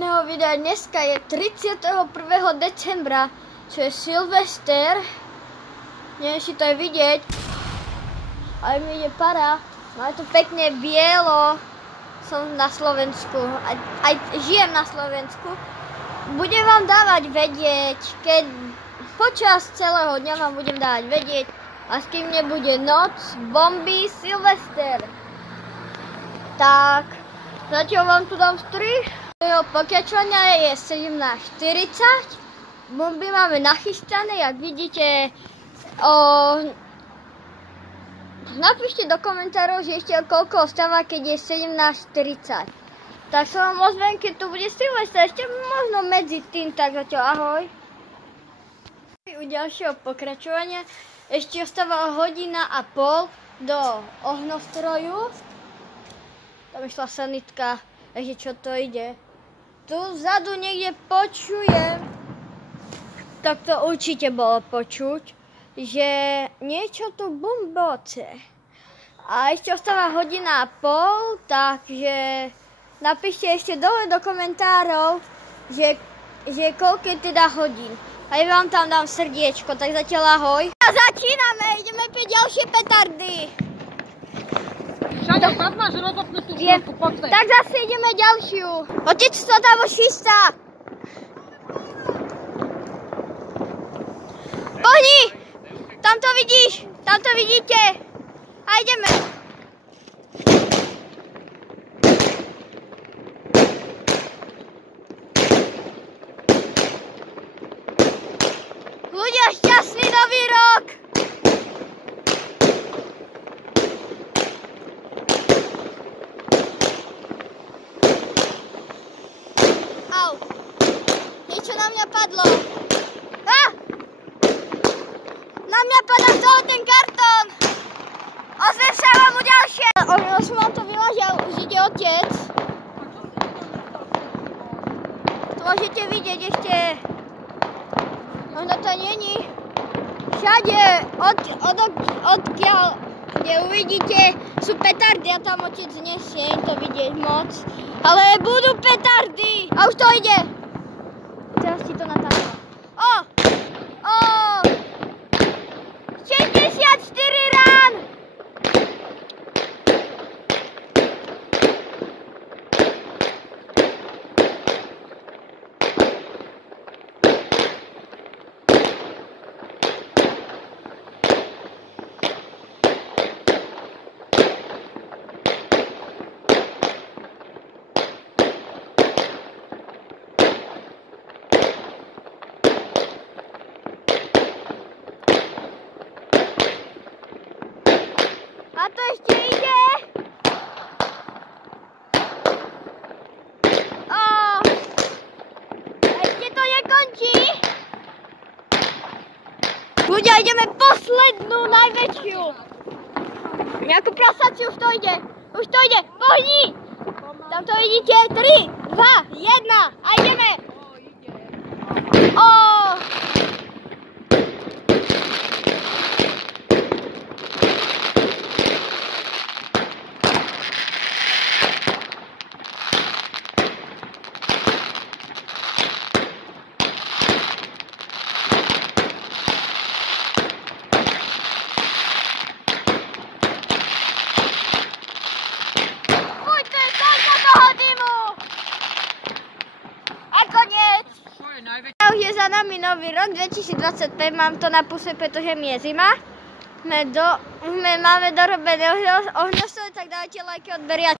Videa. Dneska je 31. decembra, čo je Silvester. Neviem, či to je vidieť, ale mi ide para. Má to pekne bielo. Som na Slovensku, aj žijem na Slovensku. Budem vám dávať vedieť, keď počas celého dňa vám budem dávať vedieť, a s kým nebude noc, bomby, Silvester. Tak, zatiaľ vám tu dám strih. Jeho pokračovania je 17:40. Bomby máme nachystané, jak vidíte. Napíšte do komentárov, že ešte koľko ostáva, keď je 17:40. Tak sa vám ozvem, keď tu bude Silvester, ešte možno medzi tým, tak zatiaľ ahoj. U ďalšieho pokračovania ešte ostáva 1,5 do ohňostroju. Tam išla sanitka, ešte čo to ide. Tu vzadu niekde počujem, tak to určite bolo počuť, že niečo tu bumboce. A ešte ostáva 1,5, takže napíšte ešte dole do komentárov, že koľko je teda hodín. A ja vám tam dám srdiečko, tak zatiaľ ahoj. A začíname, ideme pri ďalšie petardy. Všade, tak máš rozopnutú šľapku, poďme. Tak zase ideme ďalšiu. Otec sa tam už chystá. Pohni! Tam to vidíš, tam to vidíte. A ideme. Ľudia, šťastný nový rok! Au! Niečo na mňa padlo. Na mňa padá z toho ten kartón. Ozvem sa vám u ďalšie. Už som vám to vylažal, už ide otec. To môžete vidieť ešte. Možno to není. Všade, odkiaľ, kde uvidíte, sú petardy a tam otec nesie, to vidieť moc. Ale budú petardy. A už to ide. Teraz ti to natáčam. 64 rán. A to ešte ide. Ešte to nekončí. Ľudia, ideme poslednú, najväčšiu. Nejakú prasaciu, už to ide. Už to ide. Pohni. Tam to vidíte. 3, 2, 1. A ideme. Už je za nami nový rok 2025, mám to na puse, pretože mi je zima. Máme dorobené ohňostroje, tak dajte lajky, odbery a